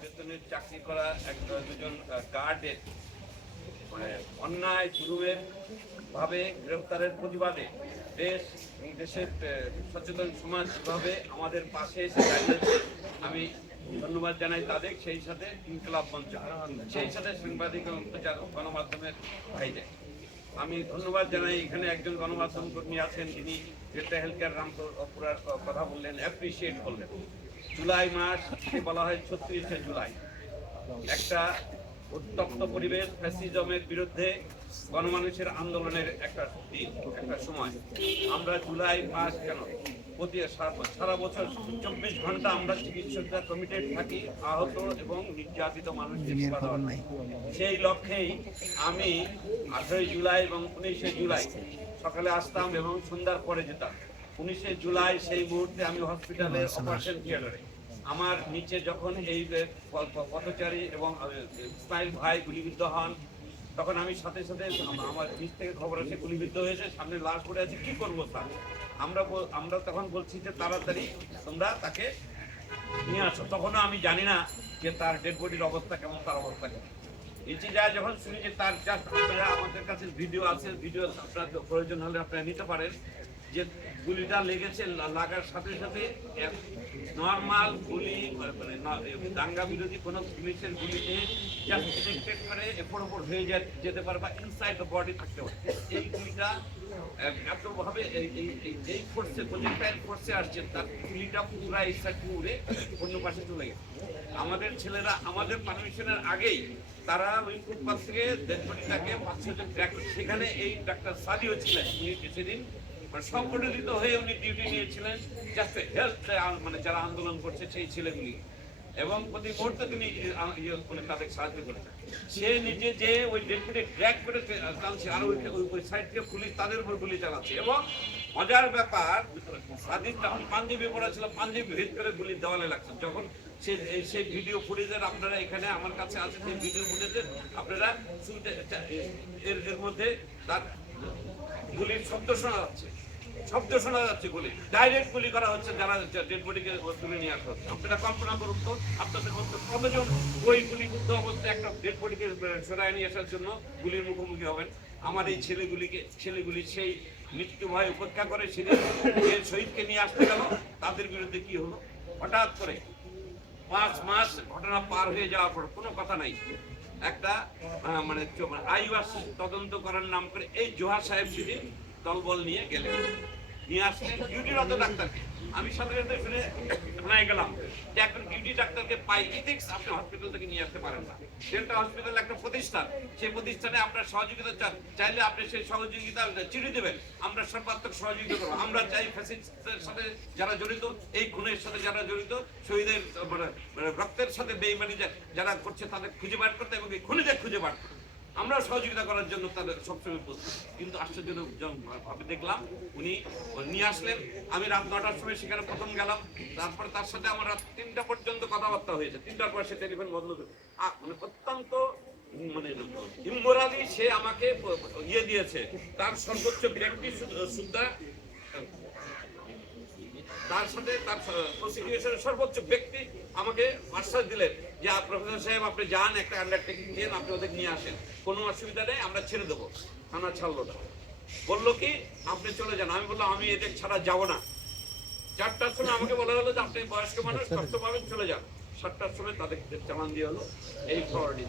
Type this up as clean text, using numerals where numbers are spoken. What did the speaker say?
বেতনের চাকরি করা দুজন গার্ডের মানে অন্যায় জুলুমের ভাবে গ্রেফতারের প্রতিবাদে দেশের সচেতন সমাজ ভাবে আমাদের পাশে এসে দাঁড়িয়েছে। আমি ধন্যবাদ জানাই তাদের, সেই সাথে ইনকিলাব মঞ্চ, সেই সাথে সাংবাদিক এবং গণমাধ্যমের ভাইদের আমি ধন্যবাদ জানাই। এখানে একজন গণমাধ্যম কর্মী আছেন, যিনি ডেল্টা হেলথ কেয়ার রামপুরার কথা বললেন, অ্যাপ্রিসিয়েট করলেন। জুলাই মাসকে বলা হয় ৩৬শে জুলাই, একটা উত্তপ্ত পরিবেশ, ফ্যাসিজমের বিরুদ্ধে গণমানুষের আন্দোলনের একটা দিন, একটা সময়। আমরা জুলাই মাস কেন প্রতি সারা বছর ২৪ ঘন্টা আমরা চিকিৎসকরা কমিটেড থাকি আহত এবং নির্যাতিত মানুষদের সেবা দেওয়ার। সেই লক্ষ্যেই আমি ১৮ জুলাই এবং ১৯শে জুলাই সকালে আসতাম এবং সন্ধ্যার পরে যেতাম। ১৯শে জুলাই সেই মুহূর্তে আমি হসপিটালের অপারেশন থিয়েটারে, আমার নিচে যখন এই পথচারী এবং ইসমাইল ভাই গুলিবিদ্ধ হন, তখন আমি সাথে সাথে আমার নিচ থেকে খবর আসে গুলিবিদ্ধ হয়েছে, সামনে লাশ পড়ে আছে, কি করবো স্যার? আমরা তখন বলছি যে তাড়াতাড়ি তোমরা তাকে নিয়ে আসো। তখনও আমি জানি না যে তার ডেড বডির অবস্থা কেমন, তার অবস্থা কেমন। নিচে যায় যখন শুনি যে তার জাস্ট, আমাদের কাছে ভিডিও আছে, ভিডিও আপনার প্রয়োজন হলে আপনারা নিতে পারেন, যে গুলিটা লেগেছে, লাগার সাথে সাথে নর্মাল গুলি মানে দাঙ্গা বিরোধী কোনো পুলিশের গুলিতে জাস্ট ডিটেক্টেড করে এরপর ওপর হয়ে যেতে পারে বা ইনসাইড দ্য বডি থাকতে পারে। এই গুলিটা এতভাবে এই ফোর্সে, প্রজেক্টাইল ফোর্সে আসছে, তার গুলিটা পুরা ইনসাইড উড়ে অন্য পাশে চলে গেছে। আমাদের ছেলেরা আমাদের পারমিশনের আগেই তারা ওই ফুটপাথ থেকে ডেড বডিটাকে ৫-৬ জন ট্র্যাক, সেখানে এই ডাক্তার সাদিও ছিলেন, উনি সেদিন সংগঠিত হয়ে উনি ডিউটি নিয়েছিলেন জাস্ট হেল্প মানে যারা আন্দোলন করছে সেই ছেলেগুলি, এবং প্রতি মুহূর্তে তিনি তাদের সাহায্য করেছেন। সে নিজে যে ওই ডেপুটি ট্র্যাক করে টানছে, আর ওই সাইড থেকে পুলিশ তাদের উপর গুলি চালাচ্ছে। এবং মজার ব্যাপার, সাদিক তখন পাঞ্জাবি পড়া ছিল, পাঞ্জাবি ভেদ করে গুলি দেওয়ালে লাগছে। যখন সেই ভিডিও ফুটেজের আপনারা এখানে আমার কাছে আছে, সেই ভিডিও ফুটেজের আপনারা শুনতে, এর মধ্যে তার গুলির শব্দ শোনা যাচ্ছে, গুলি ডাইরেক্ট গুলি করা হচ্ছে, যারা ডেড বডিকে তুলে নিয়ে আসা হচ্ছে। আপনারা কল্পনা করুন তো, আপনাদের মধ্যে কতজন ওই গুলিবিদ্ধ অবস্থায় একটা ডেড বডিকে সরায় নিয়ে আসার জন্য গুলির মুখোমুখি হবেন? আমার এই ছেলেগুলি সেই মৃত্যু ভয় উপেক্ষা করে সেদিন যে শহীদকে নিয়ে আসতে গেল, তাদের বিরুদ্ধে কি হলো? হঠাৎ করে ৫ মাস ঘটনা পার হয়ে যাওয়ার পর কোনো কথা নাই, একটা মানে আইওয়াস তদন্ত করার নাম করে এই জোহার সাহেব সেদিন দলবল নিয়ে গেলেন, নিয়ে আসলেন ডিউটিরত ডাক্তারকে। আমি সাথে সাথে শুনে শোনায় গেলাম যে একজন ডিউটি ডাক্তারকে পাই ইথিক্স আপনি হসপিটাল থেকে নিয়ে আসতে পারেন না। ডেল্টা হসপিটাল একটা প্রতিষ্ঠান, সেই প্রতিষ্ঠানে আপনার সহযোগিতা চাইলে আপনি সেই সহযোগিতা চিঠি দেবেন, আমরা সর্বাত্মক সহযোগিতা করবো। আমরা চাই ফ্যাসিস্টের সাথে যারা জড়িত, এই খুনের সাথে যারা জড়িত, শহীদের রক্তের সাথে বেইমানি যারা করছে তাদের খুঁজে বার করতে এবং এই খুনিদের খুঁজে বার করতে আমরা সহযোগিতা করার জন্য তাদের সবসময় প্রস্তুত। কিন্তু আশ্চর্যজনকভাবে দেখলাম উনি নিয়ে আসলেন। আমি রাত ৯টার সময় সেখানে প্রথম গেলাম, তারপরে তার সাথে আমার রাত ৩টা পর্যন্ত কথাবার্তা হয়েছে। 3টার পর সে টেলিফোন বন্ধ করে, মানে অত্যন্ত মানে ইমোরালি সে আমাকে দিয়েছে। তার সর্বোচ্চ ব্যক্তি সুদ্ধা, তার সাথে তার প্রসিকিউশনের সর্বোচ্চ ব্যক্তি আমাকে আশ্বাস দিলেন যে প্রফেসর সাহেব আপনি যান, একটা আন্ডারটেকিং দিন, আপনি ওদের নিয়ে আসেন, কোনো অসুবিধা নেই, আমরা ছেড়ে দেবো। থানা ছাড়লো না, বললো কি আপনি চলে যান। আমি বললাম আমি এদের ছাড়া যাবো না। ৪টার সময় আমাকে বলা হলো যে আপনি বয়স্ক মানুষ, কষ্ট পাবেন, চলে যান। ৭টার সময় তাদের চালান দিয়ে হলো এই ফরওয়ার্ডিং।